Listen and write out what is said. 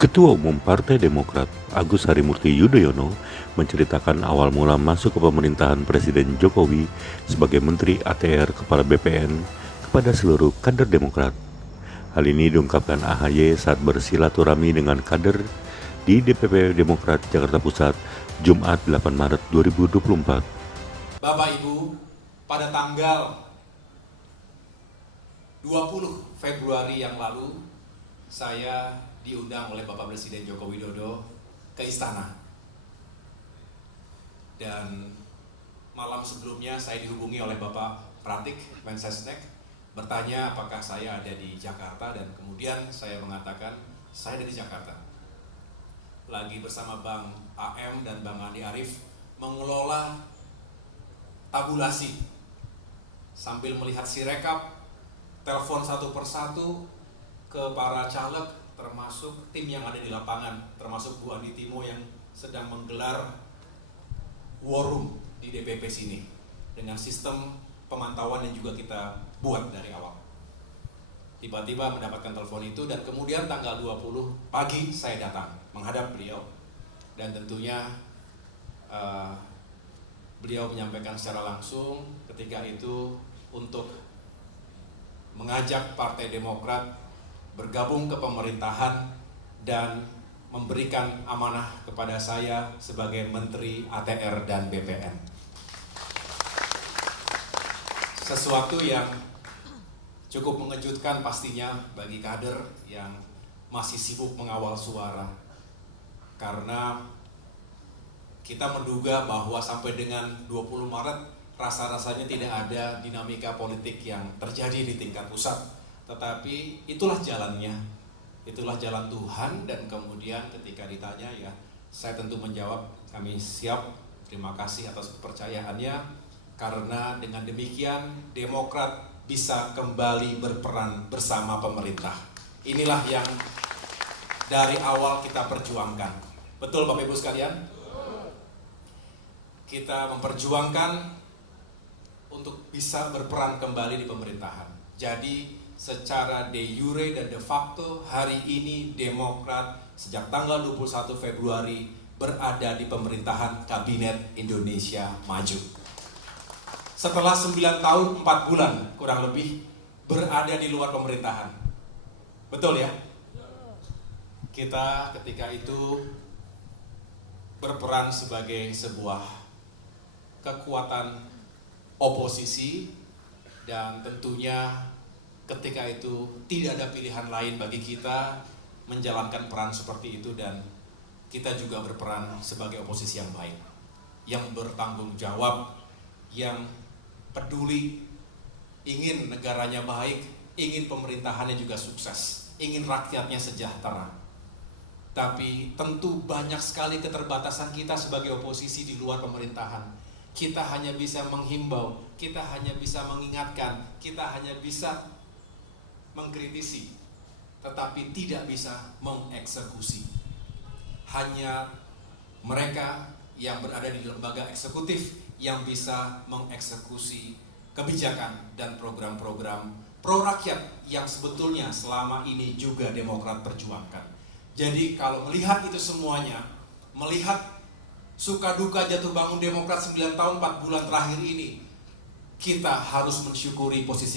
Ketua Umum Partai Demokrat Agus Harimurti Yudhoyono menceritakan awal mula masuk ke pemerintahan Presiden Jokowi sebagai Menteri ATR Kepala BPN kepada seluruh kader Demokrat. Hal ini diungkapkan AHY saat bersilaturahmi dengan kader di DPP Demokrat Jakarta Pusat Jumat 8 Maret 2024. Bapak Ibu, pada tanggal 20 Februari yang lalu, saya diundang oleh Bapak Presiden Joko Widodo ke istana. Dan malam sebelumnya saya dihubungi oleh Bapak Pratik, Mensesnek, bertanya apakah saya ada di Jakarta, dan kemudian saya mengatakan saya ada di Jakarta. Lagi bersama Bang AM dan Bang Andi Arief mengelola tabulasi sambil melihat sirekap, telepon satu persatu ke para caleg, termasuk tim yang ada di lapangan, termasuk Bu Andi Timo yang sedang menggelar war room di DPP sini dengan sistem pemantauan yang juga kita buat dari awal. Tiba-tiba mendapatkan telepon itu, dan kemudian tanggal 20 pagi saya datang menghadap beliau, dan tentunya beliau menyampaikan secara langsung ketika itu untuk mengajak Partai Demokrat bergabung ke pemerintahan dan memberikan amanah kepada saya sebagai Menteri ATR dan BPN. Sesuatu yang cukup mengejutkan pastinya bagi kader yang masih sibuk mengawal suara, karena kita menduga bahwa sampai dengan 20 Maret rasa-rasanya tidak ada dinamika politik yang terjadi di tingkat pusat. Tetapi itulah jalannya, itulah jalan Tuhan. Dan kemudian ketika ditanya, ya saya tentu menjawab kami siap, terima kasih atas kepercayaannya, karena dengan demikian Demokrat bisa kembali berperan bersama pemerintah. Inilah yang dari awal kita perjuangkan. Betul Bapak Ibu sekalian? Kita memperjuangkan untuk bisa berperan kembali di pemerintahan. Jadi secara de jure dan de facto hari ini Demokrat sejak tanggal 21 Februari berada di pemerintahan Kabinet Indonesia Maju. Setelah 9 tahun 4 bulan kurang lebih berada di luar pemerintahan. Betul ya? Kita ketika itu berperan sebagai sebuah kekuatan oposisi, dan tentunya ketika itu tidak ada pilihan lain bagi kita menjalankan peran seperti itu, dan kita juga berperan sebagai oposisi yang baik, yang bertanggung jawab, yang peduli, ingin negaranya baik, ingin pemerintahannya juga sukses, ingin rakyatnya sejahtera. Tapi tentu banyak sekali keterbatasan kita sebagai oposisi di luar pemerintahan. Kita hanya bisa menghimbau, kita hanya bisa mengingatkan, kita hanya bisa mengkritisi, tetapi tidak bisa mengeksekusi. Hanya mereka yang berada di lembaga eksekutif yang bisa mengeksekusi kebijakan dan program-program pro rakyat yang sebetulnya selama ini juga Demokrat perjuangkan. Jadi kalau melihat itu semuanya, melihat suka duka jatuh bangun Demokrat 9 tahun 4 bulan terakhir ini, kita harus mensyukuri posisi